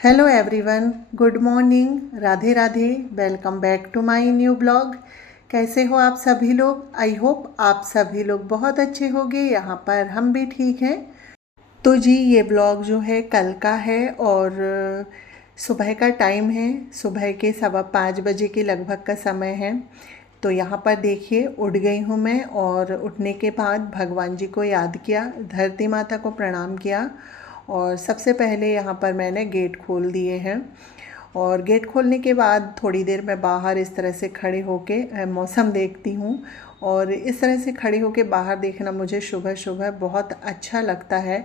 Hello everyone, good morning, Radhe Radhe. Welcome back to my new blog. कैसे हो आप सभी लोग? आई होप आप सभी लोग बहुत अच्छे होंगे। यहाँ पर हम भी ठीक हैं। तो जी, ये ब्लॉग जो है कल का है और सुबह का टाइम है। सुबह के 5:15 बजे के लगभग का समय है। तो यहाँ पर देखिए, उठ गई हूँ मैं और उठने के बाद भगवान जी को याद किया, धरती माता को प्रणाम किया और सबसे पहले यहाँ पर मैंने गेट खोल दिए हैं। और गेट खोलने के बाद थोड़ी देर मैं बाहर इस तरह से खड़े होके मौसम देखती हूँ। और इस तरह से खड़े होके बाहर देखना मुझे सुबह सुबह बहुत अच्छा लगता है।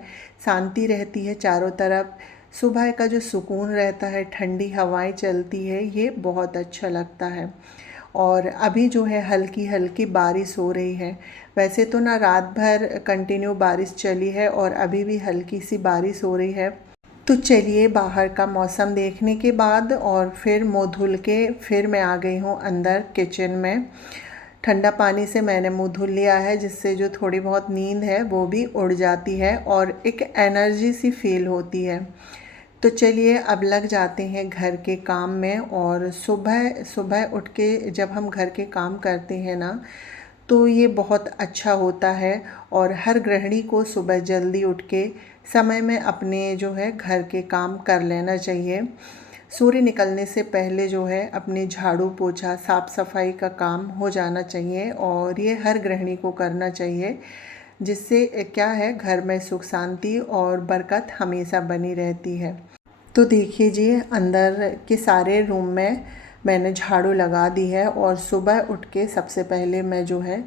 शांति रहती है चारों तरफ। सुबह का जो सुकून रहता है, ठंडी हवाएं चलती है, ये बहुत अच्छा लगता है। और अभी जो है हल्की हल्की बारिश हो रही है। वैसे तो ना रात भर कंटिन्यू बारिश चली है और अभी भी हल्की सी बारिश हो रही है। तो चलिए, बाहर का मौसम देखने के बाद और फिर मुँह धुल के फिर मैं आ गई हूँ अंदर किचन में। ठंडा पानी से मैंने मुँह धुल लिया है, जिससे जो थोड़ी बहुत नींद है वो भी उड़ जाती है और एक एनर्जी सी फील होती है। तो चलिए, अब लग जाते हैं घर के काम में। और सुबह सुबह उठ के जब हम घर के काम करते हैं ना, तो ये बहुत अच्छा होता है। और हर गृहिणी को सुबह जल्दी उठ के समय में अपने जो है घर के काम कर लेना चाहिए। सूर्य निकलने से पहले जो है अपने झाड़ू पोछा साफ़ सफाई का काम हो जाना चाहिए और ये हर गृहिणी को करना चाहिए। जिससे क्या है, घर में सुख शांति और बरकत हमेशा बनी रहती है। तो देखिए जी, अंदर के सारे रूम में मैंने झाड़ू लगा दी है और सुबह उठ के सबसे पहले मैं जो है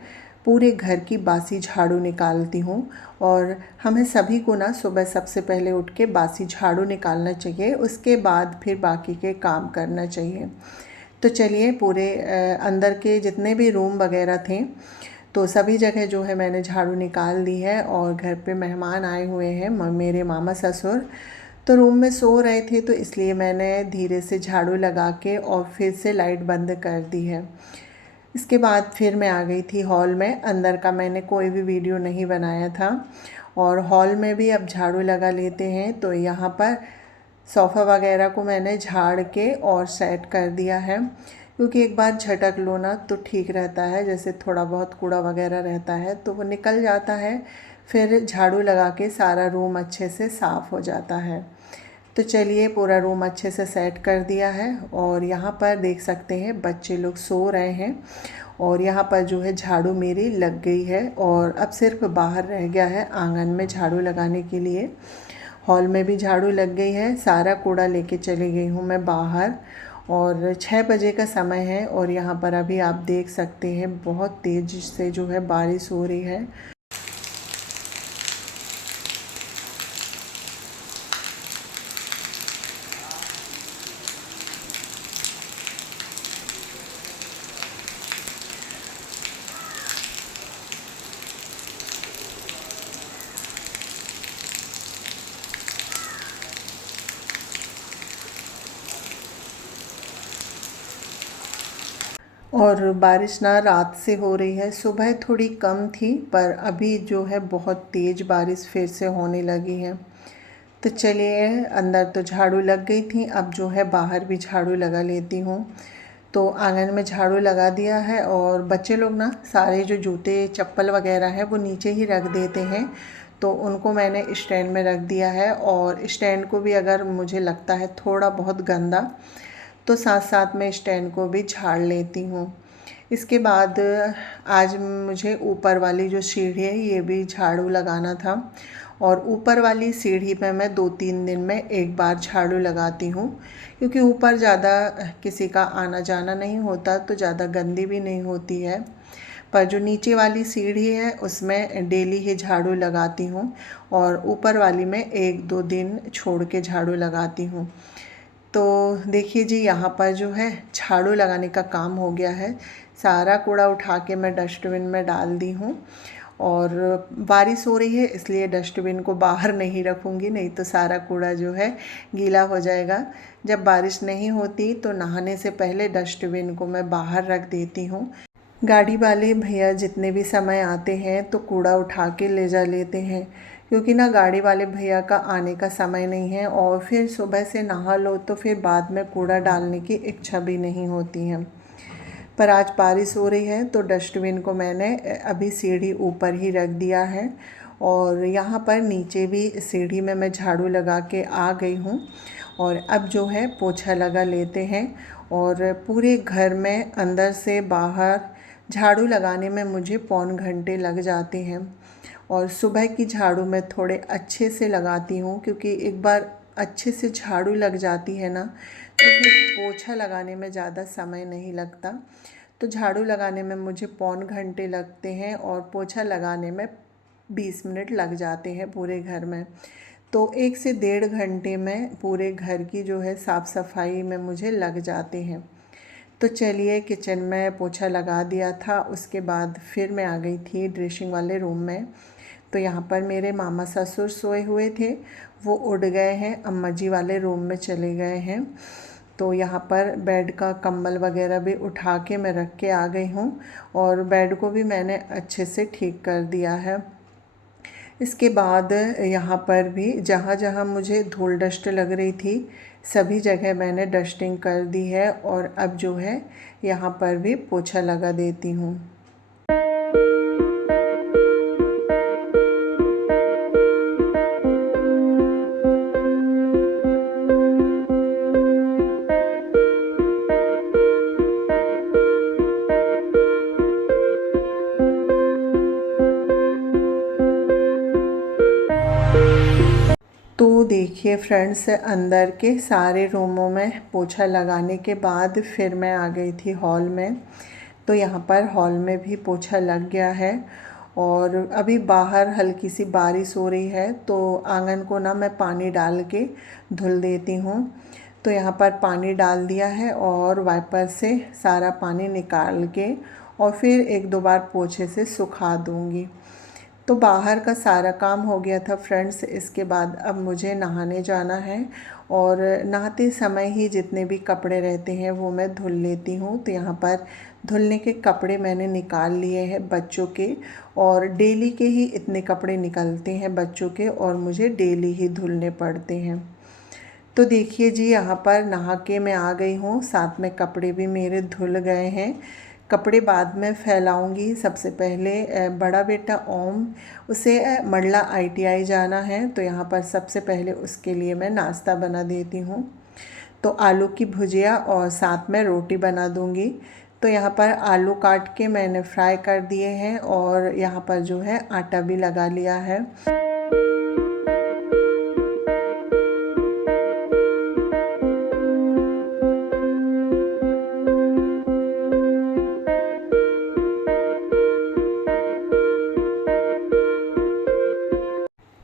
पूरे घर की बासी झाड़ू निकालती हूँ। और हमें सभी को ना सुबह सबसे पहले उठ के बासी झाड़ू निकालना चाहिए, उसके बाद फिर बाकी के काम करना चाहिए। तो चलिए, पूरे अंदर के जितने भी रूम वगैरह थे तो सभी जगह जो है मैंने झाड़ू निकाल दी है। और घर पे मेहमान आए हुए हैं, मेरे मामा ससुर, तो रूम में सो रहे थे, तो इसलिए मैंने धीरे से झाड़ू लगा के और फिर से लाइट बंद कर दी है। इसके बाद फिर मैं आ गई थी हॉल में। अंदर का मैंने कोई भी वीडियो नहीं बनाया था। और हॉल में भी अब झाड़ू लगा लेते हैं। तो यहाँ पर सोफ़ा वगैरह को मैंने झाड़ के और सेट कर दिया है, क्योंकि एक बार झटक लो ना तो ठीक रहता है। जैसे थोड़ा बहुत कूड़ा वगैरह रहता है तो वो निकल जाता है, फिर झाड़ू लगा के सारा रूम अच्छे से साफ़ हो जाता है। तो चलिए, पूरा रूम अच्छे से सेट कर दिया है। और यहाँ पर देख सकते हैं बच्चे लोग सो रहे हैं और यहाँ पर जो है झाड़ू मेरी लग गई है। और अब सिर्फ बाहर रह गया है आंगन में झाड़ू लगाने के लिए। हॉल में भी झाड़ू लग गई है, सारा कूड़ा लेके चली गई हूँ मैं बाहर। और 6 बजे का समय है और यहाँ पर अभी आप देख सकते हैं बहुत तेज़ से जो है बारिश हो रही है। और बारिश ना रात से हो रही है, सुबह थोड़ी कम थी पर अभी जो है बहुत तेज़ बारिश फिर से होने लगी है। तो चलिए, अंदर तो झाड़ू लग गई थी, अब जो है बाहर भी झाड़ू लगा लेती हूँ। तो आंगन में झाड़ू लगा दिया है और बच्चे लोग ना सारे जो जूते चप्पल वगैरह है वो नीचे ही रख देते हैं, तो उनको मैंने स्टैंड में रख दिया है। और स्टैंड को भी अगर मुझे लगता है थोड़ा बहुत गंदा, तो साथ साथ में स्टैंड को भी झाड़ लेती हूँ। इसके बाद आज मुझे ऊपर वाली जो सीढ़ी है ये भी झाड़ू लगाना था। और ऊपर वाली सीढ़ी पे मैं 2-3 दिन में एक बार झाड़ू लगाती हूँ, क्योंकि ऊपर ज़्यादा किसी का आना जाना नहीं होता, तो ज़्यादा गंदी भी नहीं होती है। पर जो नीचे वाली सीढ़ी है उसमें डेली ही झाड़ू लगाती हूँ और ऊपर वाली में 1-2 दिन छोड़ के झाड़ू लगाती हूँ। तो देखिए जी, यहाँ पर जो है झाड़ू लगाने का काम हो गया है। सारा कूड़ा उठा के मैं डस्टबिन में डाल दी हूँ। और बारिश हो रही है इसलिए डस्टबिन को बाहर नहीं रखूँगी, नहीं तो सारा कूड़ा जो है गीला हो जाएगा। जब बारिश नहीं होती तो नहाने से पहले डस्टबिन को मैं बाहर रख देती हूँ। गाड़ी वाले भैया जितने भी समय आते हैं तो कूड़ा उठा के ले जा लेते हैं, क्योंकि ना गाड़ी वाले भैया का आने का समय नहीं है और फिर सुबह से नहा लो तो फिर बाद में कूड़ा डालने की इच्छा भी नहीं होती है। पर आज बारिश हो रही है तो डस्टबिन को मैंने अभी सीढ़ी ऊपर ही रख दिया है और यहाँ पर नीचे भी सीढ़ी में मैं झाड़ू लगा के आ गई हूँ। और अब जो है पोछा लगा लेते हैं और पूरे घर में अंदर से बाहर झाड़ू लगाने में मुझे पौन घंटे लग जाते हैं। और सुबह की झाड़ू मैं थोड़े अच्छे से लगाती हूँ, क्योंकि एक बार अच्छे से झाड़ू लग जाती है ना तो फिर पोछा लगाने में ज़्यादा समय नहीं लगता। तो झाड़ू लगाने में मुझे पौन घंटे लगते हैं और पोछा लगाने में 20 मिनट लग जाते हैं पूरे घर में। तो 1 से 1.5 घंटे में पूरे घर की जो है साफ़ सफाई में मुझे लग जाते हैं। तो चलिए, किचन में पोछा लगा दिया था, उसके बाद फिर मैं आ गई थी ड्रेसिंग वाले रूम में। तो यहाँ पर मेरे मामा ससुर सोए हुए थे, वो उठ गए हैं, अम्मा जी वाले रूम में चले गए हैं। तो यहाँ पर बेड का कंबल वगैरह भी उठा के मैं रख के आ गई हूँ और बेड को भी मैंने अच्छे से ठीक कर दिया है। इसके बाद यहाँ पर भी जहाँ जहाँ मुझे धूल डस्ट लग रही थी सभी जगह मैंने डस्टिंग कर दी है और अब जो है यहाँ पर भी पोछा लगा देती हूँ। तो देखिए फ्रेंड्स, अंदर के सारे रूमों में पोछा लगाने के बाद फिर मैं आ गई थी हॉल में। तो यहाँ पर हॉल में भी पोछा लग गया है और अभी बाहर हल्की सी बारिश हो रही है तो आंगन को ना मैं पानी डाल के धुल देती हूँ। तो यहाँ पर पानी डाल दिया है और वाइपर से सारा पानी निकाल के और फिर 1-2 बार पोछे से सुखा दूँगी। तो बाहर का सारा काम हो गया था फ्रेंड्स। इसके बाद अब मुझे नहाने जाना है और नहाते समय ही जितने भी कपड़े रहते हैं वो मैं धुल लेती हूँ। तो यहाँ पर धुलने के कपड़े मैंने निकाल लिए हैं बच्चों के, और डेली के ही इतने कपड़े निकलते हैं बच्चों के और मुझे डेली ही धुलने पड़ते हैं। तो देखिए जी, यहाँ पर नहा के मैं आ गई हूँ, साथ में कपड़े भी मेरे धुल गए हैं। कपड़े बाद में फैलाऊंगी। सबसे पहले बड़ा बेटा ओम, उसे मंडला ITI जाना है तो यहाँ पर सबसे पहले उसके लिए मैं नाश्ता बना देती हूँ। तो आलू की भुजिया और साथ में रोटी बना दूँगी। तो यहाँ पर आलू काट के मैंने फ्राई कर दिए हैं और यहाँ पर जो है आटा भी लगा लिया है।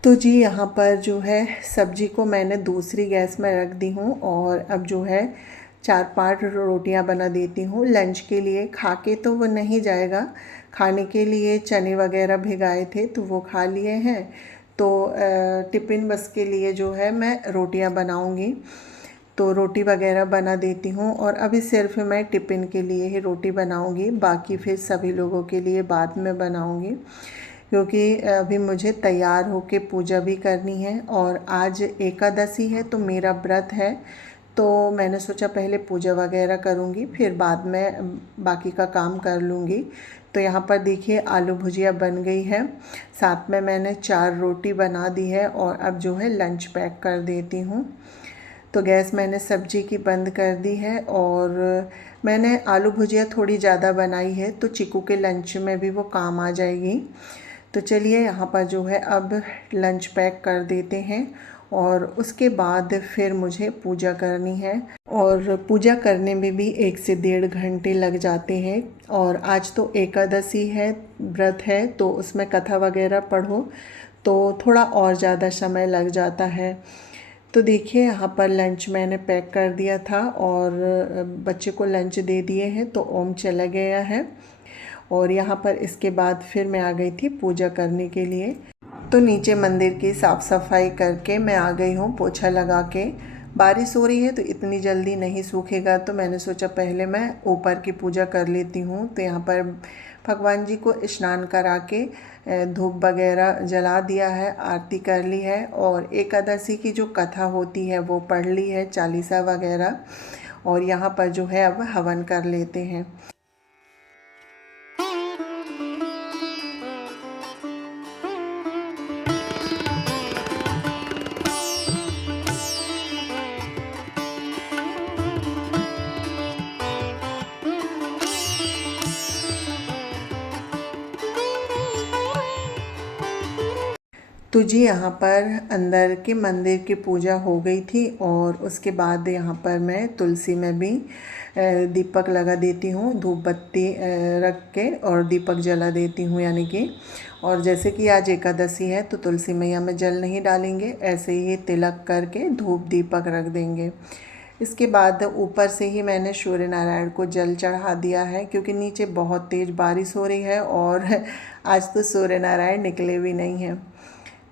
तो जी यहाँ पर जो है सब्जी को मैंने दूसरी गैस में रख दी हूँ और अब जो है 4-5 रोटियाँ बना देती हूँ लंच के लिए। खा के तो वो नहीं जाएगा, खाने के लिए चने वगैरह भिगाए थे तो वो खा लिए हैं। तो टिफ़िन बस के लिए जो है मैं रोटियाँ बनाऊँगी। तो रोटी वगैरह बना देती हूँ और अभी सिर्फ मैं टिफ़िन के लिए ही रोटी बनाऊँगी, बाकी फिर सभी लोगों के लिए बाद में बनाऊँगी, क्योंकि अभी मुझे तैयार होके पूजा भी करनी है और आज एकादशी है तो मेरा व्रत है। तो मैंने सोचा पहले पूजा वगैरह करूँगी फिर बाद में बाकी का काम कर लूँगी। तो यहाँ पर देखिए आलू भुजिया बन गई है, साथ में मैंने 4 रोटी बना दी है और अब जो है लंच पैक कर देती हूँ। तो गैस मैंने सब्जी की बंद कर दी है और मैंने आलू भुजिया थोड़ी ज़्यादा बनाई है तो चिकू के लंच में भी वो काम आ जाएगी। तो चलिए यहाँ पर जो है अब लंच पैक कर देते हैं और उसके बाद फिर मुझे पूजा करनी है और पूजा करने में भी 1 से 1.5 घंटे लग जाते हैं। और आज तो एकादशी है, व्रत है, तो उसमें कथा वगैरह पढ़ो तो थोड़ा और ज़्यादा समय लग जाता है। तो देखिए यहाँ पर लंच मैंने पैक कर दिया था और बच्चे को लंच दे दिए हैं तो ओम चला गया है। और यहाँ पर इसके बाद फिर मैं आ गई थी पूजा करने के लिए। तो नीचे मंदिर की साफ़ सफाई करके मैं आ गई हूँ पोछा लगा के। बारिश हो रही है तो इतनी जल्दी नहीं सूखेगा तो मैंने सोचा पहले मैं ऊपर की पूजा कर लेती हूँ। तो यहाँ पर भगवान जी को स्नान करा के धूप वगैरह जला दिया है, आरती कर ली है और एकादशी की जो कथा होती है वो पढ़ ली है, चालीसा वगैरह। और यहाँ पर जो है अब हवन कर लेते हैं। तो जी यहाँ पर अंदर के मंदिर की पूजा हो गई थी और उसके बाद यहाँ पर मैं तुलसी में भी दीपक लगा देती हूँ, धूप बत्ती रख के और दीपक जला देती हूँ यानी कि। और जैसे कि आज एकादशी है तो तुलसी मैया में जल नहीं डालेंगे, ऐसे ही तिलक करके धूप दीपक रख देंगे। इसके बाद ऊपर से ही मैंने सूर्य नारायण को जल चढ़ा दिया है, क्योंकि नीचे बहुत तेज़ बारिश हो रही है और आज तो सूर्य नारायण निकले भी नहीं हैं।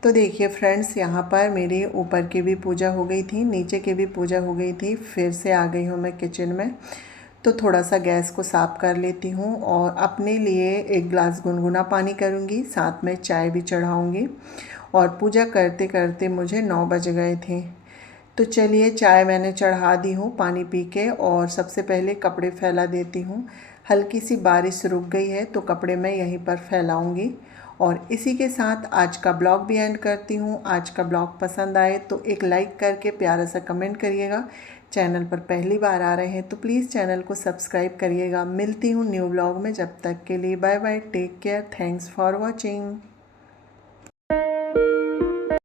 तो देखिए फ्रेंड्स, यहाँ पर मेरी ऊपर की भी पूजा हो गई थी, नीचे की भी पूजा हो गई थी। फिर से आ गई हूँ मैं किचन में, तो थोड़ा सा गैस को साफ़ कर लेती हूँ और अपने लिए एक गिलास गुनगुना पानी करूँगी, साथ में चाय भी चढ़ाऊँगी। और पूजा करते करते मुझे 9 बज गए थे। तो चलिए, चाय मैंने चढ़ा दी हूँ पानी पी के, और सबसे पहले कपड़े फैला देती हूँ। हल्की सी बारिश रुक गई है तो कपड़े मैं यहीं पर फैलाऊँगी। और इसी के साथ आज का ब्लॉग भी एंड करती हूँ। आज का ब्लॉग पसंद आए तो एक लाइक करके प्यारा सा कमेंट करिएगा। चैनल पर पहली बार आ रहे हैं तो प्लीज़ चैनल को सब्सक्राइब करिएगा। मिलती हूँ न्यू ब्लॉग में, जब तक के लिए bye bye, take care, thanks for watching.